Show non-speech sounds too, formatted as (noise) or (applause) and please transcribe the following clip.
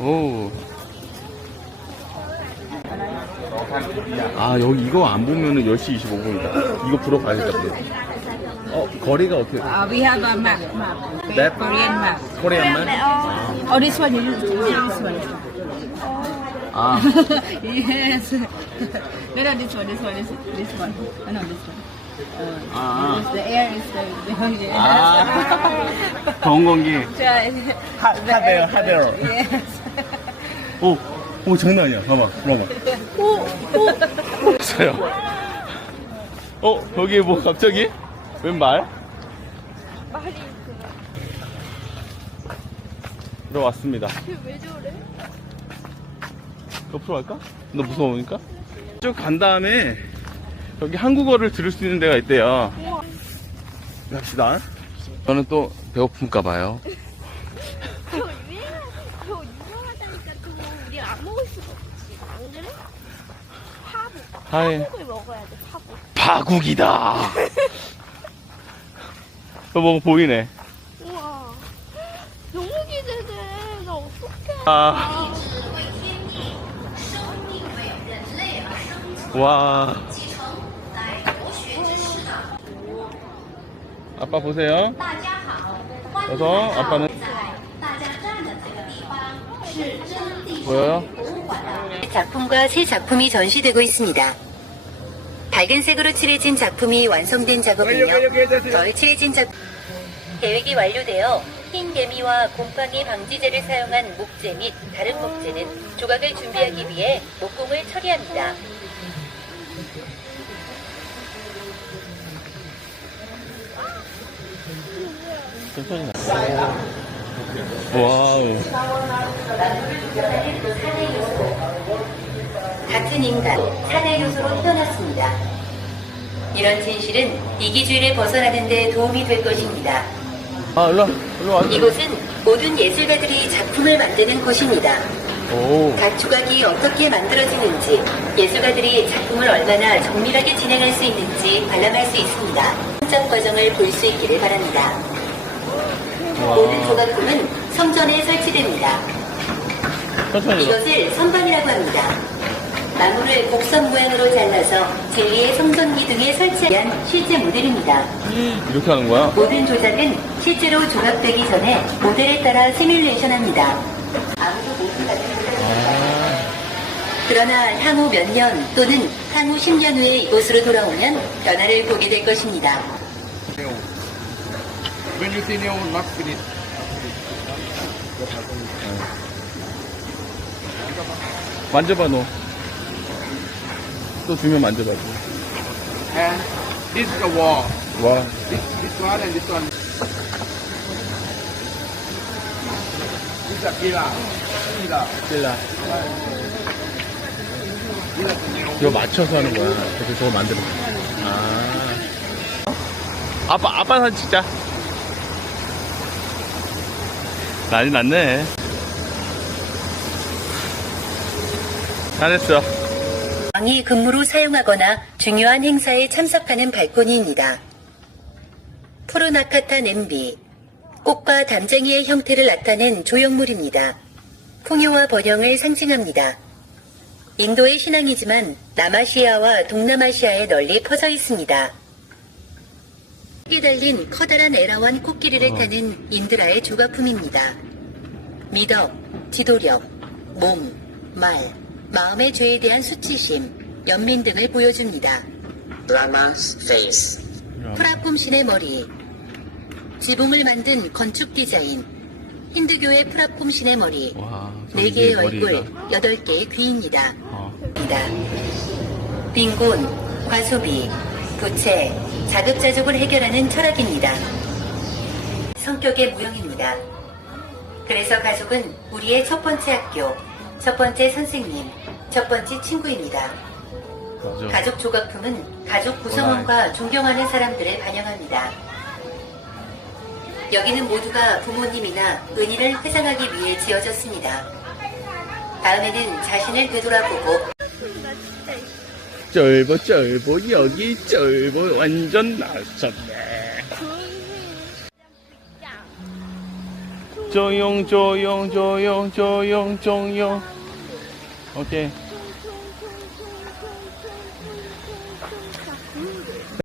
오. 아, 여기 이거 안 보면은 10시 25분이다. 이거 보러 가야겠다. 그래. 어, 거리가 어떻게, Uh, we have a map, map. Okay? Map? Korean map. 코리안만? Oh, this one, you use this one. 아, yes. no, no, this one, this one, this, this one. Oh, no, this one. Uh, 아, the air is the, the yes. 아. 더운 공기. Try. 하, 하대요, 하대요. Yes. 오, 오, 장난 아니야. 봐봐, 봐봐. 오, 오. 있어요. 어, 여기 뭐 갑자기? 웬 말? 들어왔습니다. 왜 저래? 옆으로 갈까? 너 무서우니까? 쭉 간 다음에 여기 한국어를 들을 수 있는 데가 있대요. 갑시다. 저는 또 배고픈가 봐요. 저 유명한, 저 유명하다니까 그거 우리 안 먹을 수가 없지. 안 그래? 파국. 하이. 파국을 먹어야 돼, 파국. 파국이다. (laughs) 너뭐 보이네. 우와. 너무 기대돼. 나 어떡해. 아. 와. 아빠 보세요. 그래서 아빠는 보여요? 작품과 새 작품이 전시되고 있습니다. 밝은 색으로 칠해진 작품이 완성된 작업이며 덜 칠해진 작품 계획이 완료되어 흰 개미와 곰팡이 방지제를 사용한 목재 및 다른 목재는 조각을 준비하기 위해 목공을 처리합니다. 천천히 나. 와우. 같은 인간, 사내 요소로 태어났습니다. 이런 진실은 이기주의를 벗어나는 데 도움이 될 것입니다. 아, 일로 와. 일로 와. 이곳은 모든 예술가들이 작품을 만드는 곳입니다. 오. 각 조각이 어떻게 만들어지는지, 예술가들이 작품을 얼마나 정밀하게 진행할 수 있는지 관람할 수 있습니다. 현장 과정을 볼 수 있기를 바랍니다. 모든 와. 조각품은 성전에 설치됩니다. 천천히. 이것을 선반이라고 합니다. 나무를 곡선 모양으로 잘라서 제2의 성전기 등에 설치한 실제 모델입니다. 이렇게 하는 거야? 모든 조작은 실제로 조각되기 전에 모델에 따라 시뮬레이션합니다. 아무도 모두 같은. 그러나 향후 몇 년 또는 향후 10년 후에 이곳으로 돌아오면 변화를 보게 될 것입니다. When you see new, not finish. 만져봐, 너. 또 주면 만져봐. And this is the wall. 와. This, this one and this one. This is a pillar. Pillar. 찔라. This is the new. 이거 맞춰서 하는 거야. 그래서 저거 만들어. 아. 아빠, 아빠 사진 찍자. 난리 났네. 잘했어. 왕이 근무로 사용하거나 중요한 행사에 참석하는 발코니입니다. 푸르나카타 냄비, 꽃과 담쟁이의 형태를 나타낸 조형물입니다. 풍요와 번영을 상징합니다. 인도의 신앙이지만 남아시아와 동남아시아에 널리 퍼져 있습니다. 에 달린 커다란 에라완 코끼리를 어. 타는 인드라의 조각품입니다. 미덕, 지도력, 몸, 말, 마음의 죄에 대한 수치심, 연민 등을 보여줍니다. Brahma's face. 프라폼신의 머리, 지붕을 만든 건축 디자인, 힌두교의 프라폼신의 머리, 와. 네 개의. 얼굴, 여덟 개의 귀입니다. 어. 입니다. 빈곤, 과소비, 부채, 자급자족을 해결하는 철학입니다. 성격의 무형입니다. 그래서 가족은 우리의 첫 번째 학교, 첫 번째 선생님, 첫 번째 친구입니다. 맞아. 가족 조각품은 가족 구성원과 존경하는 사람들을 반영합니다. 여기는 모두가 부모님이나 은인을 회상하기 위해 지어졌습니다. 다음에는 자신을 되돌아보고 쩔보, 쩔보, 여기 쩔보, 완전 나섰네. 조용 조용 조용 조용 조용 오케이